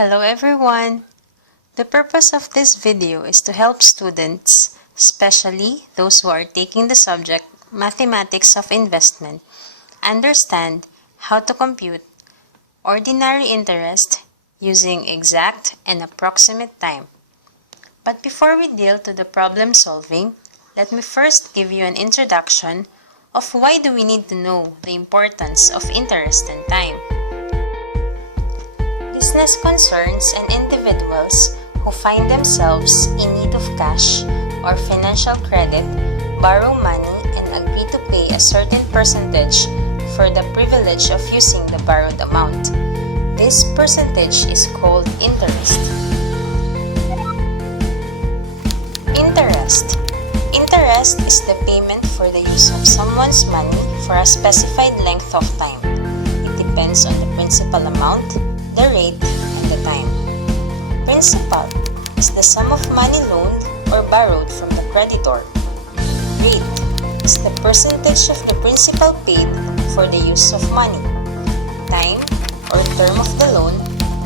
Hello everyone! The purpose of this video is to help students, especially those who are taking the subject Mathematics of Investment, understand how to compute ordinary interest using exact and approximate time. But before we deal to the problem solving, let me first give you an introduction of why do we need to know the importance of interest and time. Business concerns and individuals who find themselves in need of cash or financial credit borrow money and agree to pay a certain percentage for the privilege of using the borrowed amount. This percentage is called interest. Interest is the payment for the use of someone's money for a specified length of time. It depends on the principal amount, the rate, and the time. Principal is the sum of money loaned or borrowed from the creditor. Rate is the percentage of the principal paid for the use of money. Time or term of the loan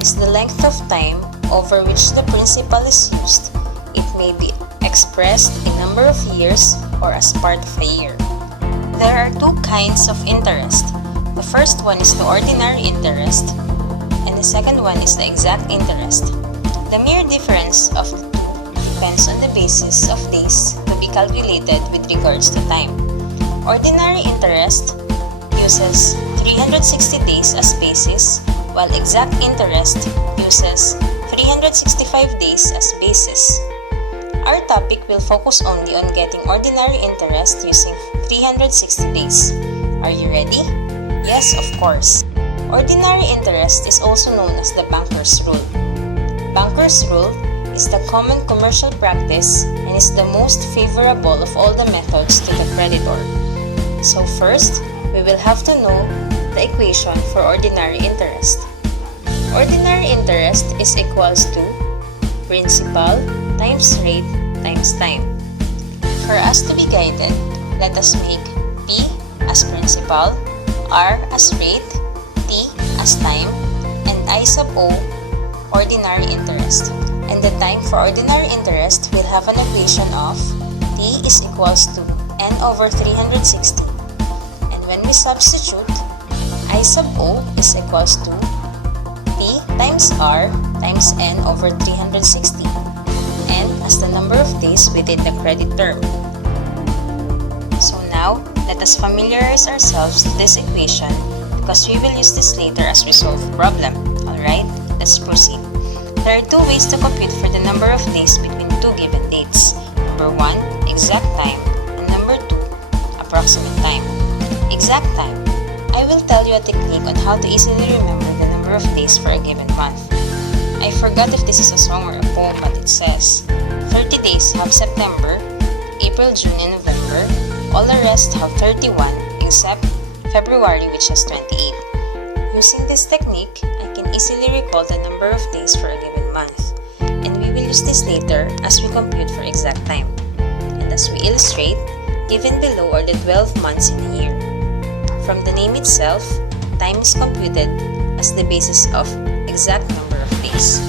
is the length of time over which the principal is used. It may be expressed in number of years or as part of a year. There are two kinds of interest. The first one is the ordinary interest, and the second one is the exact interest. The mere difference of the two depends on the basis of days to be calculated with regards to time. Ordinary interest uses 360 days as basis, while exact interest uses 365 days as basis. Our topic will focus only on getting ordinary interest using 360 days. Are you ready? Yes, of course. Ordinary interest is also known as the banker's rule. Banker's rule is the common commercial practice and is the most favorable of all the methods to the creditor. So first, we will have to know the equation for ordinary interest. Ordinary interest is equals to principal times rate times time. For us to be guided, let us make P as principal, R as rate, T as time, and I sub O ordinary interest. And the time for ordinary interest will have an equation of T is equals to N over 360. And when we substitute, I sub O is equals to T times R times N over 360. N as the number of days within the credit term. So now, let us familiarize ourselves to this equation because we will use this later as we solve a problem. Alright, let's proceed. There are two ways to compute for the number of days between two given dates. Number 1, exact time, and number 2, approximate time. Exact time. I will tell you a technique on how to easily remember the number of days for a given month. I forgot if this is a song or a poem, but it says 30 days have September, April, June, and November. All the rest have 31 except February, which has 28. Using this technique, I can easily recall the number of days for a given month, and we will use this later as we compute for exact time. And as we illustrate, given below are the 12 months in a year. From the name itself, time is computed as the basis of exact number of days.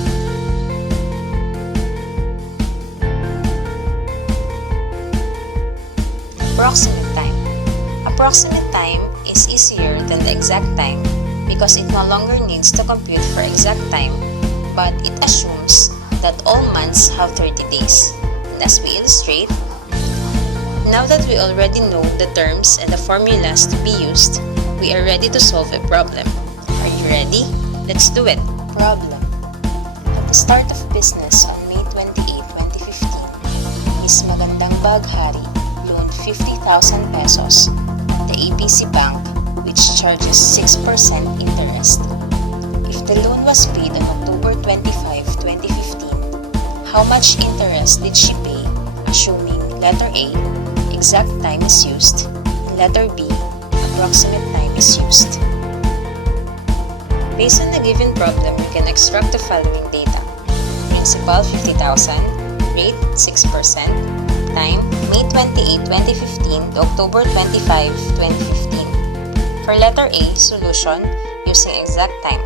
Approximate time. Approximate time is easier than the exact time because it no longer needs to compute for exact time, but it assumes that all months have 30 days. And as we illustrate, now that we already know the terms and the formulas to be used, we are ready to solve a problem. Are you ready? Let's do it. Problem. At the start of business on May 28, 2015, Miss Magandang Baghari loaned 50,000 pesos at the ABC Bank, which charges 6% interest. If the loan was paid on October 25, 2015, how much interest did she pay, assuming letter A, exact time is used, and letter B, approximate time is used? Based on the given problem, we can extract the following data. Principal 50,000, rate 6%, time May 28, 2015 to October 25, 2015. For letter A, solution using exact time.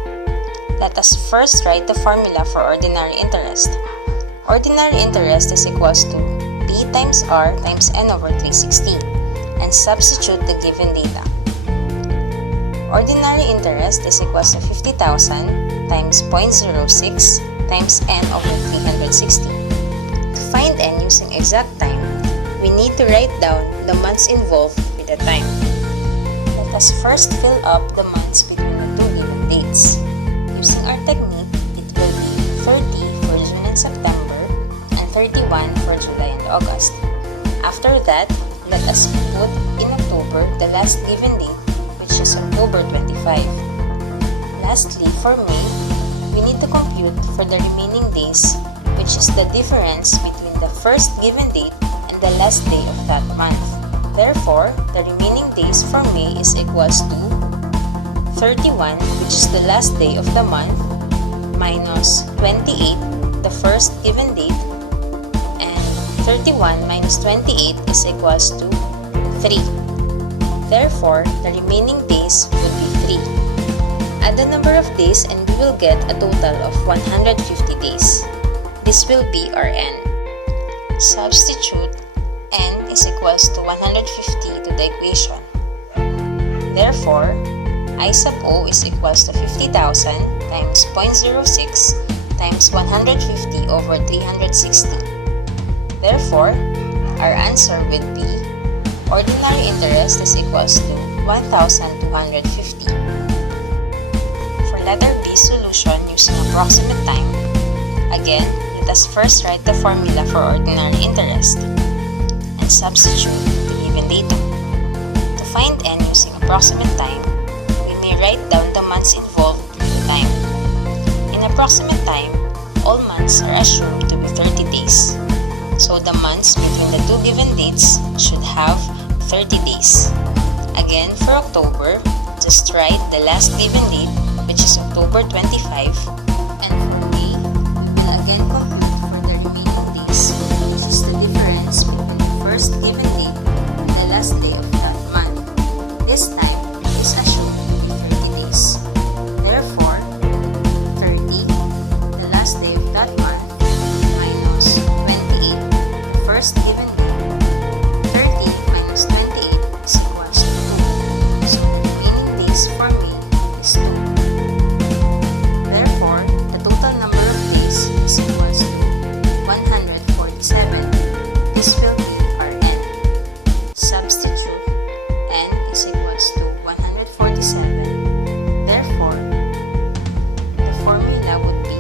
Let us first write the formula for ordinary interest. Ordinary interest is equals to P times R times N over 360 and substitute the given data. Ordinary interest is equals to 50,000 times 0.06 times N over 360. To find N using exact time, we need to write down the months involved with the time. Let us first fill up the months between the two given dates. Using our technique, it will be 30 for June and September and 31 for July and August. After that, let us put in October the last given date, which is October 25. Lastly, for May, we need to compute for the remaining days, which is the difference between the first given date and the last day of that month. Therefore, the remaining days for May is equals to 31, which is the last day of the month, minus 28, the first given date, and 31 minus 28 is equals to 3. Therefore, the remaining days would be 3. Add the number of days and we will get a total of 150 days. This will be our N. Substitute N is equals to 150 to the equation. Therefore, I sub O is equals to 50,000 times 0.06 times 150 over 360. Therefore, our answer would be ordinary interest is equals to 1,250. For letter B solution using approximate time, again, let us first write the formula for ordinary interest and substitute the given data. To find N using approximate time, write down the months involved with the time. In approximate time, all months are assumed to be 30 days. So the months between the two given dates should have 30 days. Again, for October, just write the last given date, which is October 25, and for May, we will again compute for the remaining days, which is the difference between the first given date and the last day of that month. This time, it is assumed to be 30 days. Therefore, 30, the last day of that month, minus 28, the first given date. 30 minus 28 is equals to 2. So the remaining days for me is 2. Therefore, the total number of days is equals to 147. This will be our N. Substitute N is equals to 147. Therefore, the formula would be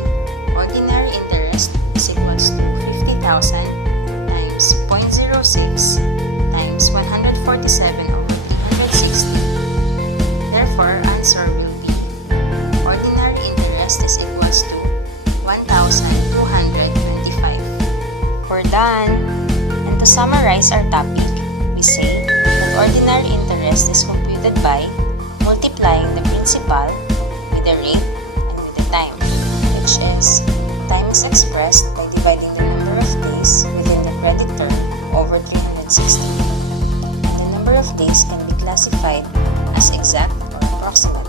ordinary interest is equals to 50,000 times 0.06 times 147 over 360. Therefore, our answer will be ordinary interest is equals to 1,225. We're done! And to summarize our topic, we say that ordinary interest is computed by multiplying the principal with the rate and with the time, which is time is expressed by dividing the number of days within the credit term over 360. And the number of days can be classified as exact or approximate.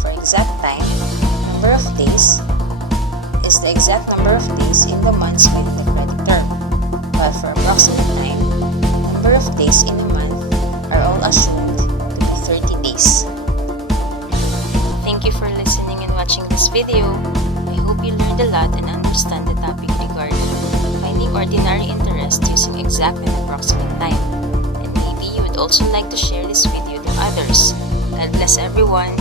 For exact time, number of days is the exact number of days in the months within the credit term, while for approximate time, number of days in a month are all assumed to be 30 days. Thank you for listening and watching this video. I hope you learned a lot and understand the topic regarding finding ordinary interest using exact and approximate time. And maybe you would also like to share this video to others. God bless everyone.